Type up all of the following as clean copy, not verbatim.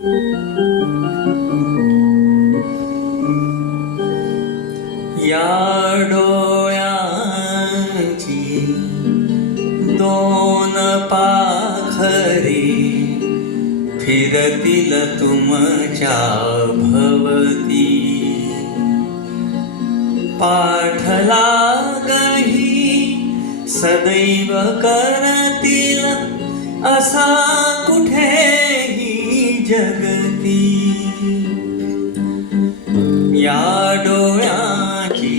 या डोळ्यांची दोन पाखरे फिरतील तुमच्या भवती. पाठलागही सदैव करतील असा कुठेही जगती. या डोळ्याची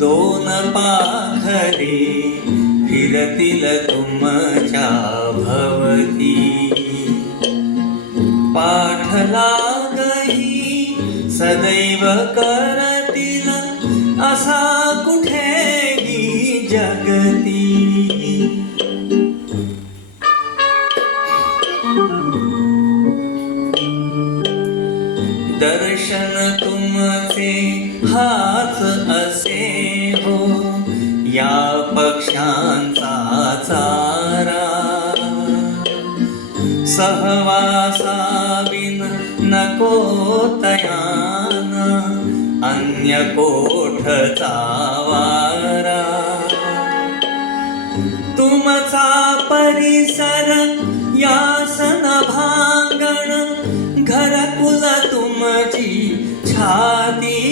दोन पाखरे फिरतील तुमच्या भवती. पाठलागही सदैव करतील असा कुठेही जगती. दर्शन तुमचे हाच असे हो या पक्ष्यांचा चारा. सहवासाविन नको तयान अन्य कोठचा वारा. तुमचा परिसर यासन भांगण घरकुल तुमची छाती.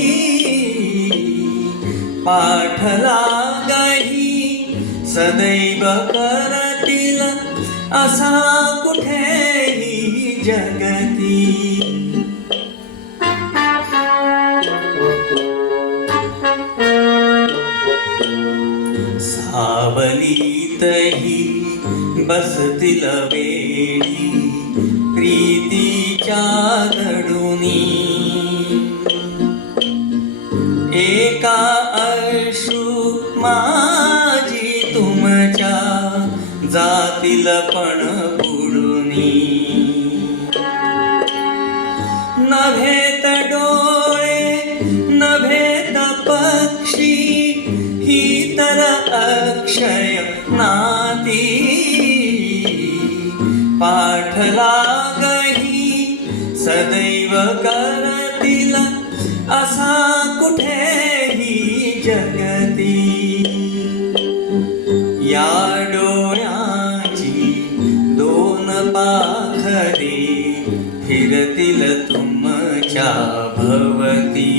पाठलागही सदैव करतील असा कुठेही जगती. सावलीतही बसतील वेळी प्रीतीच्या दडुनी. एका अश्रू माझी तुमच्या जातील पण बुडुनी. नभेत डोळे नभेत पक्षी ही तर अक्षय नाती. पाठलागही सदैव करतील असा कुठेही जगती. या डोळ्याची दोन पाखरे फिरतील तुमच्या भवती.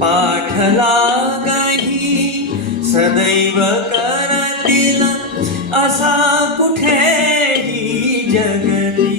पाठलागही सदैव करतील असा कुठेही जगती.